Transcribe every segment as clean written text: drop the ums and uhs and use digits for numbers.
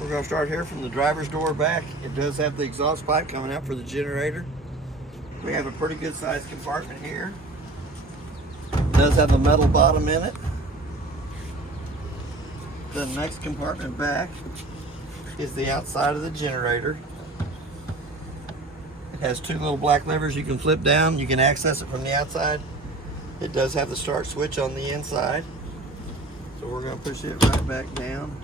We're going to start here from the driver's door back. It does have the exhaust pipe coming out for the generator. We have a pretty good sized compartment here. It does have a metal bottom in it. The next compartment back is the outside of the generator. It has two little black levers you can flip down. You can access it from the outside. It does have the start switch on the inside. So we're going to push it right back down.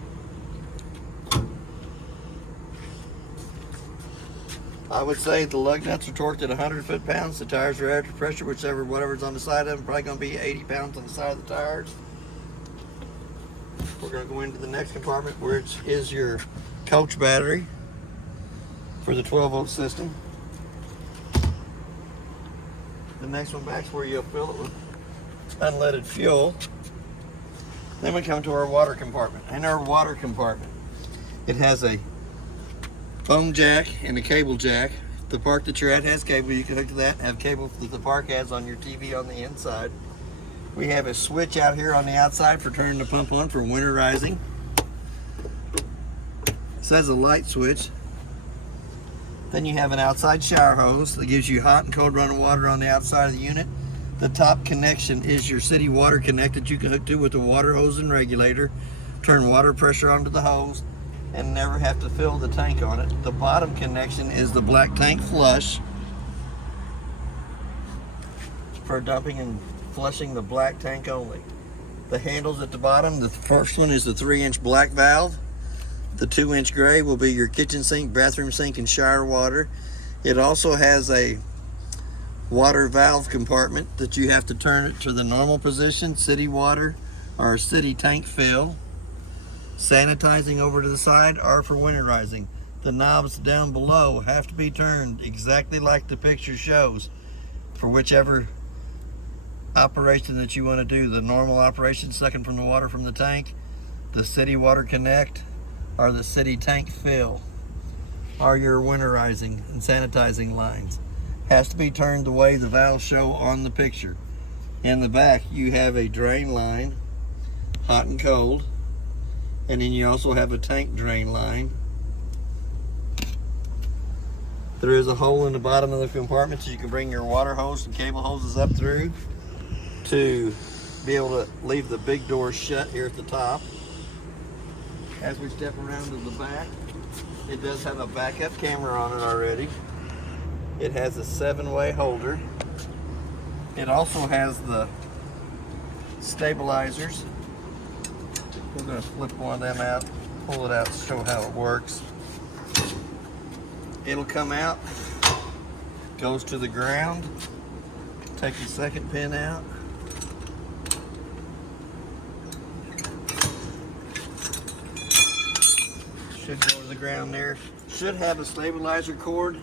I would say the lug nuts are torqued at 100 foot-pounds. The tires are after pressure, whatever's on the side of them, probably going to be 80 pounds on the side of the tires. We're going to go into the next compartment, which is your coach battery for the 12-volt system. The next one back is where you'll fill it with unleaded fuel. Then we come to our water compartment. In our water compartment, it has a phone jack and a cable jack. The park that you're at has cable. You can hook to that and have cable that the park has on your TV on the inside. We have a switch out here on the outside for turning the pump on for winterizing. This has a light switch. Then you have an outside shower hose that gives you hot and cold running water on the outside of the unit. The top connection is your city water connect that you can hook to with the water hose and regulator. Turn water pressure onto the hose and never have to fill the tank on it. The bottom connection is the black tank flush for dumping and flushing the black tank only. The handles at the bottom, the first one is the 3-inch black valve. The 2-inch gray will be your kitchen sink, bathroom sink, and shower water. It also has a water valve compartment that you have to turn it to the normal position, city water or city tank fill. Sanitizing over to the side are for winterizing. The knobs down below have to be turned exactly like the picture shows for whichever operation that you want to do. The normal operation, sucking from the water from the tank, the city water connect, or the city tank fill are your winterizing and sanitizing lines. Has to be turned the way the valves show on the picture. In the back you have a drain line, hot and cold, and then you also have a tank drain line. There is a hole in the bottom of the compartment so you can bring your water hose and cable hoses up through to be able to leave the big door shut here at the top. As we step around to the back, it does have a backup camera on it already. It has a 7-way holder. It also has the stabilizers. We're going to flip one of them out, pull it out to show how it works. It'll come out, goes to the ground, take the second pin out. Should go to the ground there. Should have a stabilizer cord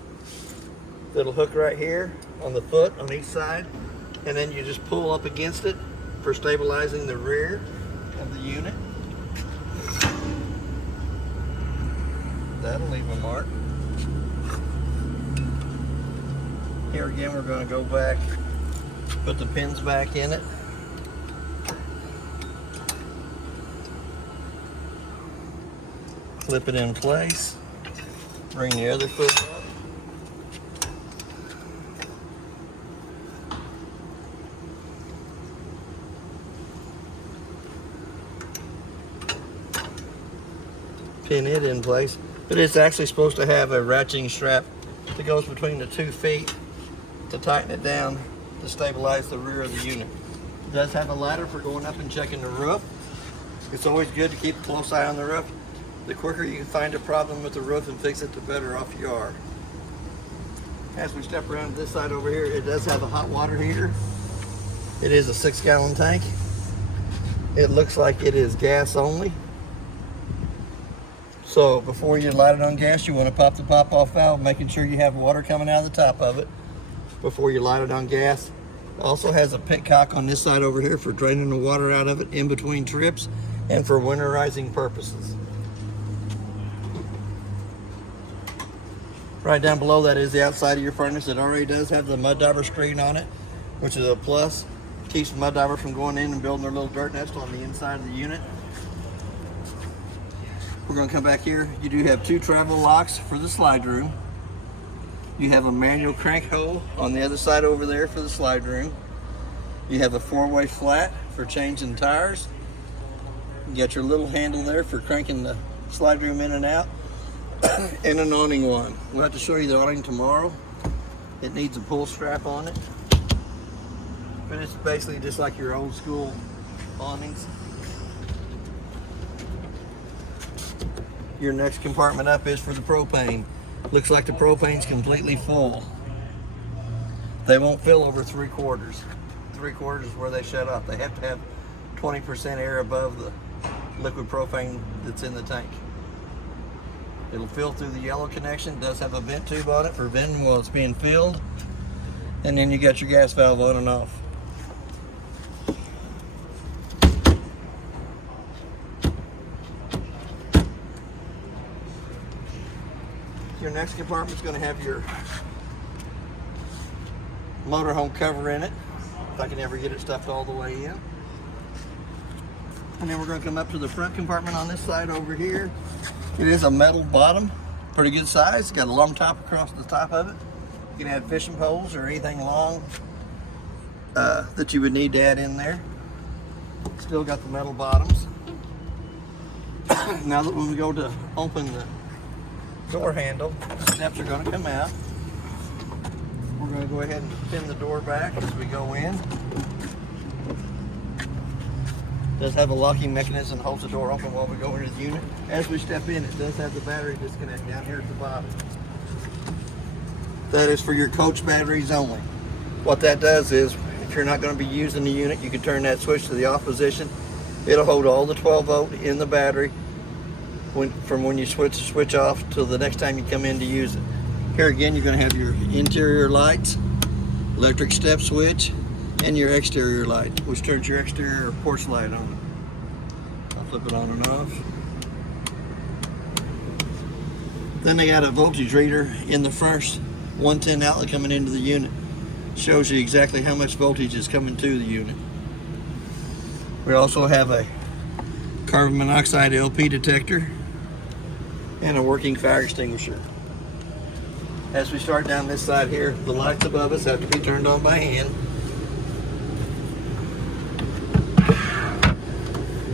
that'll hook right here on the foot on each side, and then you just pull up against it for stabilizing the rear of the unit. That'll leave a mark. Here again, we're going to go back, put the pins back in it. Clip it in place. Bring the other foot up. Pin it in place, but it's actually supposed to have a ratcheting strap that goes between the 2 feet to tighten it down to stabilize the rear of the unit. It does have a ladder for going up and checking the roof. It's always good to keep a close eye on the roof. The quicker you can find a problem with the roof and fix it, the better off you are. As we step around to this side over here, it does have a hot water heater. It is a 6-gallon tank. It looks like it is gas only. So before you light it on gas, you want to pop the pop-off valve, making sure you have water coming out of the top of it before you light it on gas. It also has a petcock on this side over here for draining the water out of it in between trips and for winterizing purposes. Right down below that is the outside of your furnace. It already does have the mud dauber screen on it, which is a plus. Keeps the mud daubers from going in and building their little dirt nest on the inside of the unit. We're We're going to come back here. You do have 2 travel locks for the slide room. You have a manual crank hole on the other side over there for the slide room. You have a 4-way flat for changing tires. You got your little handle there for cranking the slide room in and out. And an awning one. We'll have to show you the awning tomorrow. It needs a pull strap on it. But it's basically just like your old school awnings. Your next compartment up is for the propane. Looks like the propane's completely full. They won't fill over 3/4. 3/4 is where they shut off. They have to have 20% air above the liquid propane that's in the tank. It'll fill through the yellow connection. It does have a vent tube on it for venting while it's being filled. And then you got your gas valve on and off. Your next compartment is going to have your motorhome cover in it, if I can ever get it stuffed all the way in. And then we're going to come up to the front compartment on this side over here. It is a metal bottom, pretty good size. It's got a lum top across the top of it. You can add fishing poles or anything long that you would need to add in there. Still got the metal bottoms. Now that when we go to open the door handle, the steps are going to come out. We're going to go ahead and pin the door back as we go in. It does have a locking mechanism that holds the door open while we go into the unit. As we step in, it does have the battery disconnect down here at the bottom. That is for your coach batteries only. What that does is, if you're not going to be using the unit, you can turn that switch to the off position. It'll hold all the 12 volt in the battery from when you switch off till the next time you come in to use it. Here again, you're going to have your interior lights, electric step switch, and your exterior light, which turns your exterior porch light on. I'll flip it on and off. Then they got a voltage reader in the first 110 outlet coming into the unit. Shows you exactly how much voltage is coming to the unit. We also have a carbon monoxide LP detector and a working fire extinguisher. As we start down this side here, the lights above us have to be turned on by hand.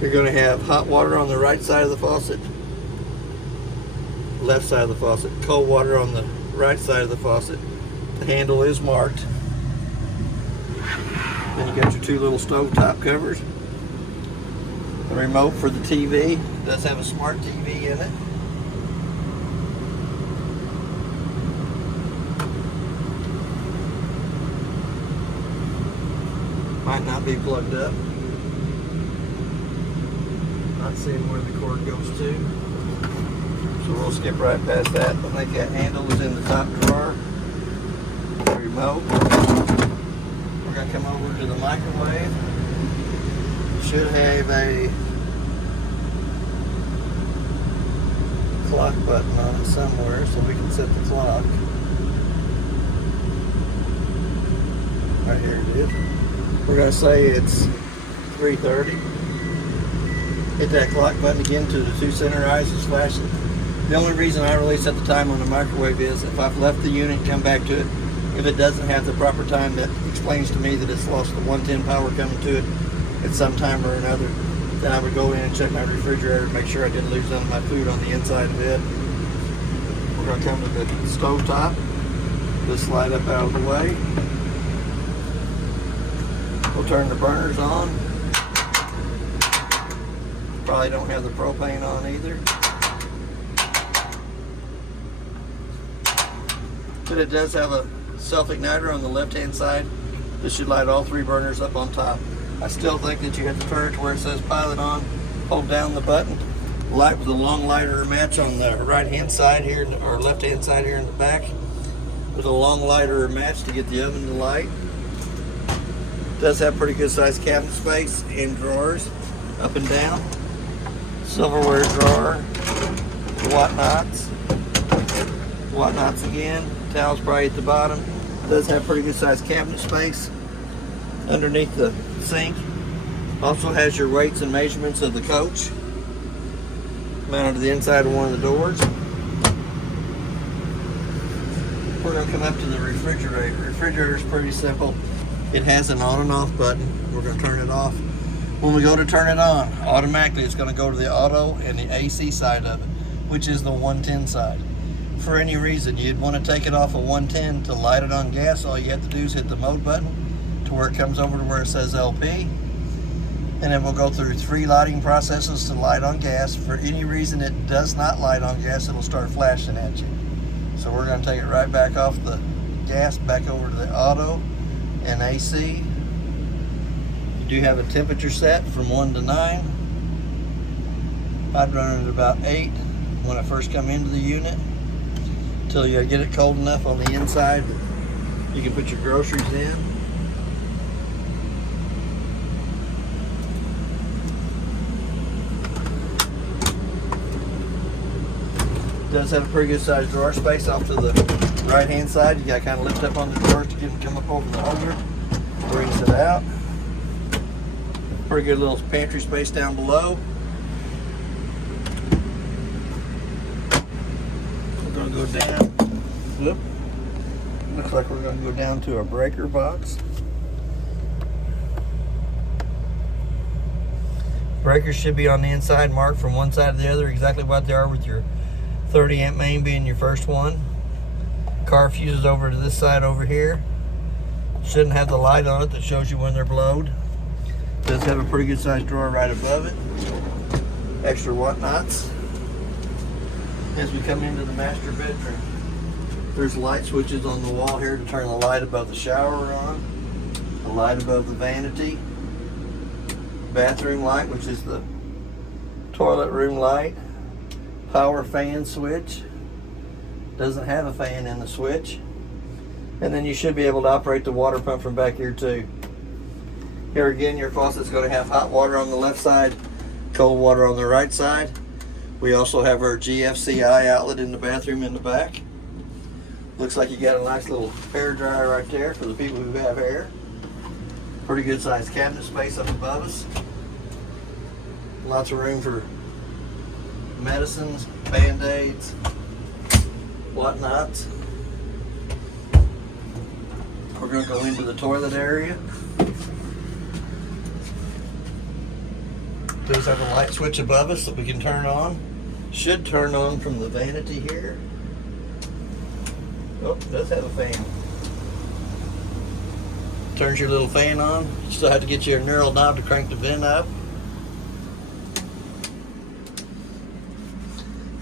You're going to have hot water on the right side of the faucet, left side of the faucet, cold water on the right side of the faucet. The handle is marked. Then you got your 2 little stove top covers. The remote for the TV. It does have a smart TV in it. Might not be plugged up. Not seeing where the cord goes to. So we'll skip right past that. I think that handle is in the top drawer. The remote. We're going to come over to the microwave. Should have a clock button on it somewhere so we can set the clock. Right here it is. We're going to say it's 3:30. Hit that clock button again to the 2 center eyes is flashing. The only reason I really set the time on the microwave is if I've left the unit and come back to it, if it doesn't have the proper time, that explains to me that it's lost the 110 power coming to it at some time or another. Then I would go in and check my refrigerator and make sure I didn't lose none of my food on the inside of it. We're going to come to the stove top. Just slide up out of the way. We'll turn the burners on. Probably don't have the propane on either. But it does have a self-igniter on the left-hand side. This should light all 3 burners up on top. I still think that you have to turn it to where it says pilot on, hold down the button, light with a long lighter match on the right-hand side here, or left-hand side here in the back, with a long lighter match to get the oven to light. It does have pretty good sized cabinet space and drawers up and down. Silverware drawer, whatnots again, towels probably at the bottom. It does have pretty good sized cabinet space underneath the sink. Also has your weights and measurements of the coach. mounted to the inside of one of the doors. We're going to come up to the refrigerator. The refrigerator is pretty simple. It has an on and off button. We're going to turn it off. When we go to turn it on, automatically it's going to go to the auto and the AC side of it, which is the 110 side. For any reason you'd want to take it off of 110 to light it on gas, all you have to do is hit the mode button to where it comes over to where it says LP. And then we'll go through 3 lighting processes to light on gas. For any reason it does not light on gas, it'll start flashing at you. So we're going to take it right back off the gas, back over to the auto and AC. You do have a temperature set from 1 to 9. I'd run it at about 8 when I first come into the unit, until you get it cold enough on the inside that you can put your groceries in. It does have a pretty good sized drawer space off to the right hand side. You got to kind of lift up on the drawers to get them to come up over the holder. Brings it out. Pretty good little pantry space down below. We're going to go down. Whoop. Looks like we're going to go down to a breaker box. Breakers should be on the inside, marked from one side to the other, exactly what they are, with your 30 amp main being your first one. Car fuses over to this side over here. Shouldn't have the light on it that shows you when they're blowed. Does have a pretty good sized drawer right above it. Extra whatnots. As we come into the master bedroom, there's light switches on the wall here to turn the light above the shower on, the light above the vanity, bathroom light, which is the toilet room light, power fan switch. Doesn't have a fan in the switch. And then you should be able to operate the water pump from back here too. Here again, your faucet's going to have hot water on the left side, cold water on the right side. We also have our GFCI outlet in the bathroom in the back. Looks like you got a nice little hair dryer right there for the people who have hair. Pretty good sized cabinet space up above us. Lots of room for medicines, band-aids, whatnots. We're going to go into the toilet area. Does have a light switch above us that we can turn on. Should turn on from the vanity here. Oh, does have a fan. Turns your little fan on. You still have to get your knurled knob to crank the vent up.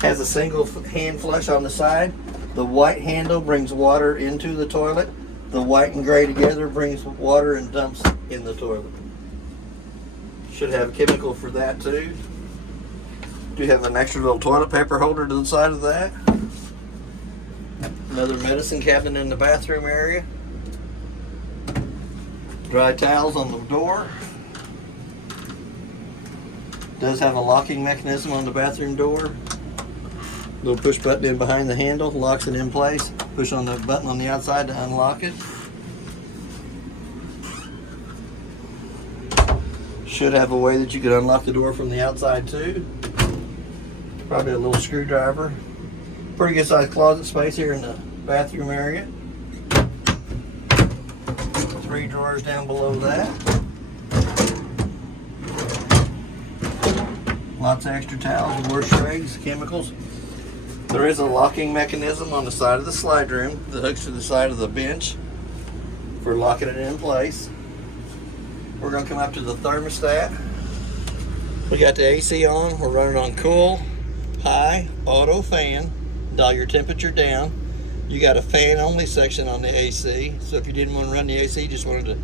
Has a single hand flush on the side. The white handle brings water into the toilet. The white and gray together brings water and dumps in the toilet. Should have a chemical for that too. Do have an extra little toilet paper holder to the side of that. Another medicine cabinet in the bathroom area. Dry towels on the door. Does have a locking mechanism on the bathroom door. Little push button in behind the handle, locks it in place. Push on the button on the outside to unlock it. Should have a way that you could unlock the door from the outside too. Probably a little screwdriver. Pretty good sized closet space here in the bathroom area. 3 drawers down below that. Lots of extra towels, wash rags, chemicals. There is a locking mechanism on the side of the slide room that hooks to the side of the bench for locking it in place. We're going to come up to the thermostat. We got the AC on. We're running on cool, high, auto fan. Dial your temperature down. You got a fan only section on the AC. So if you didn't want to run the AC, just wanted to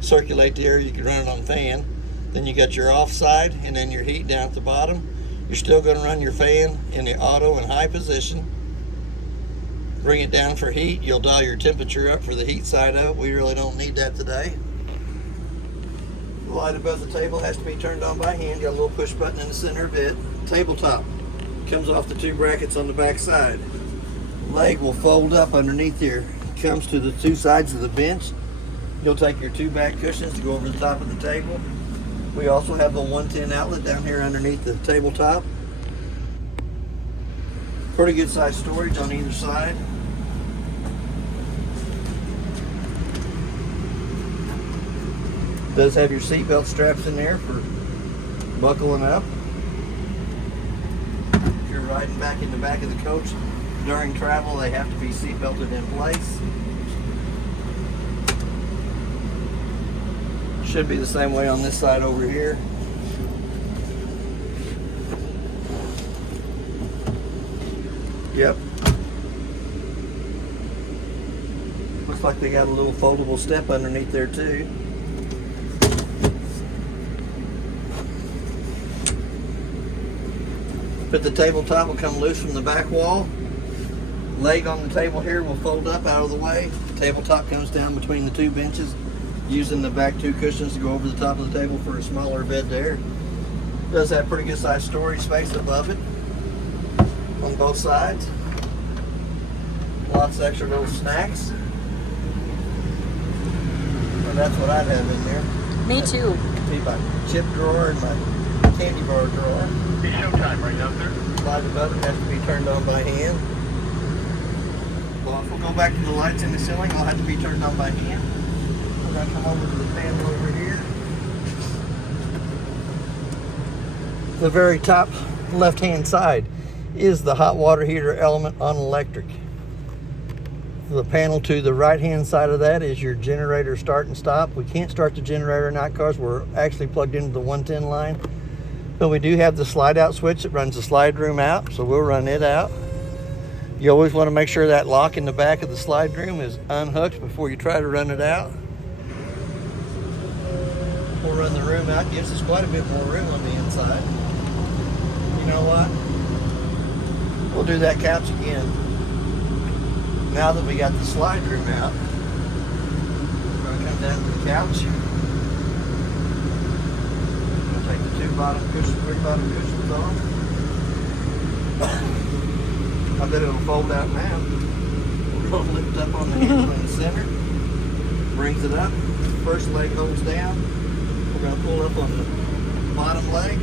circulate the air, you could run it on fan. Then you got your off side and then your heat down at the bottom. You're still going to run your fan in the auto and high position. Bring it down for heat. You'll dial your temperature up for the heat side up. We really don't need that today. The light above the table has to be turned on by hand. Got a little push button in the center of it. Tabletop comes off the 2 brackets on the back side. Leg will fold up underneath here. Comes to the 2 sides of the bench. You'll take your 2 back cushions to go over the top of the table. We also have a 110 outlet down here underneath the tabletop. Pretty good sized storage on either side. Does have your seatbelt straps in there for buckling up. If you're riding back in the back of the coach during travel, they have to be seatbelted in place. Should be the same way on this side over here. Yep. Looks like they got a little foldable step underneath there too. But the tabletop will come loose from the back wall. Leg on the table here will fold up out of the way. The tabletop comes down between the two benches, using the back two cushions to go over the top of the table for a smaller bed there. Does have pretty good sized storage space above it on both sides. Lots of extra little snacks. Well, that's what I'd have in there. Me too. Be my chip drawer and my candy bar drawer. It's showtime right now, sir. Slide the button, has to be turned on by hand. Well, if we'll go back to the lights in the ceiling, they'll have to be turned on by hand. We're going to come over to the panel over here. The very top left-hand side is the hot water heater element on electric. The panel to the right-hand side of that is your generator start and stop. We can't start the generator now because we're actually plugged into the 110 line. But we do have the slide-out switch that runs the slide room out, so we'll run it out. You always want to make sure that lock in the back of the slide room is unhooked before you try to run it out. We'll run the room out. Gives us quite a bit more room on the inside. You know what? We'll do that couch again. Now that we got the slide room out, we're going to come down to the couch. We're going to take the three bottom cushions off. I bet it'll fold out now. We're going to lift up on the handle in the center. Brings it up. First leg holds down. We're going to pull up on the bottom leg.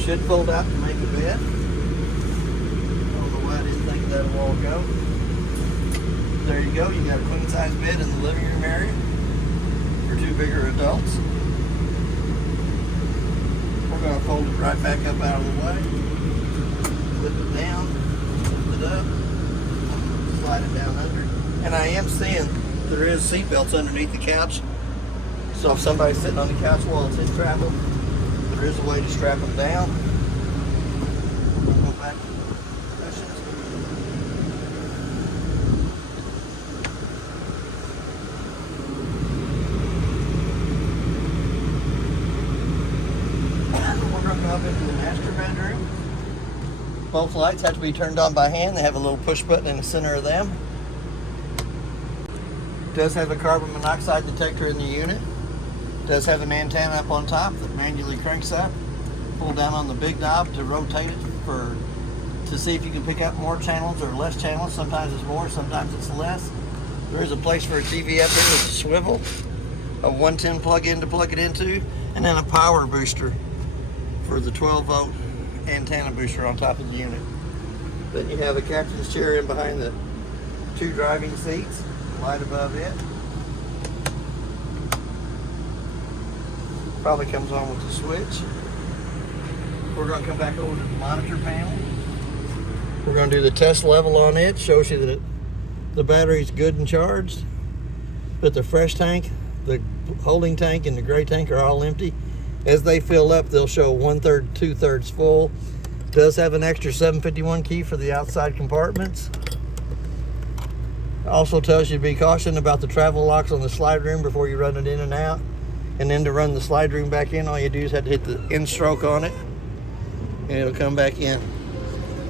Should fold out to make a bed. I don't know why I didn't think of that a while ago. There you go. You got a queen size bed in the living room area for two bigger adults. We're going to fold it right back up out of the way. Lift it down, lift it up, slide it down under. And I am seeing there is seat belts underneath the couch. So if somebody's sitting on the couch while it's in travel, there is a way to strap them down. Go back to the cushions. We're going to come up into the master bedroom. Both lights have to be turned on by hand. They have a little push button in the center of them. It does have a carbon monoxide detector in the unit. It does have an antenna up on top that manually cranks up. Pull down on the big knob to rotate it to see if you can pick up more channels or less channels. Sometimes it's more, sometimes it's less. There is a place for a TV up here with a swivel, a 110 plug-in to plug it into, and then a power booster for the 12-volt antenna booster on top of the unit. Then you have a captain's chair in behind the two driving seats, light above it. Probably comes on with the switch. We're going to come back over to the monitor panel. We're going to do the test level on it. Shows you that the battery's good and charged, but the fresh tank, the holding tank, and the gray tank are all empty. As they fill up, they'll show 1/3, 2/3 full. Does have an extra 751 key for the outside compartments. Also tells you to be cautious about the travel locks on the slide room before you run it in and out. And then to run the slide room back in, all you do is have to hit the in stroke on it and it'll come back in.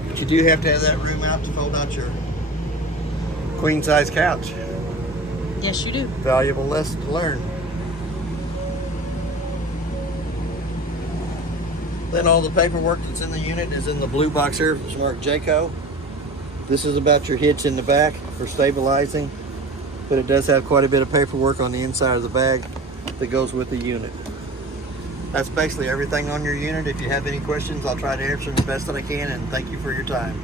But you do have to have that room out to fold out your queen size couch. Yes, you do. Valuable lesson to learn. Then all the paperwork that's in the unit is in the blue box here. It's marked Jayco. This is about your hitch in the back for stabilizing, but it does have quite a bit of paperwork on the inside of the bag that goes with the unit. That's basically everything on your unit. If you have any questions, I'll try to answer them the best that I can, and thank you for your time.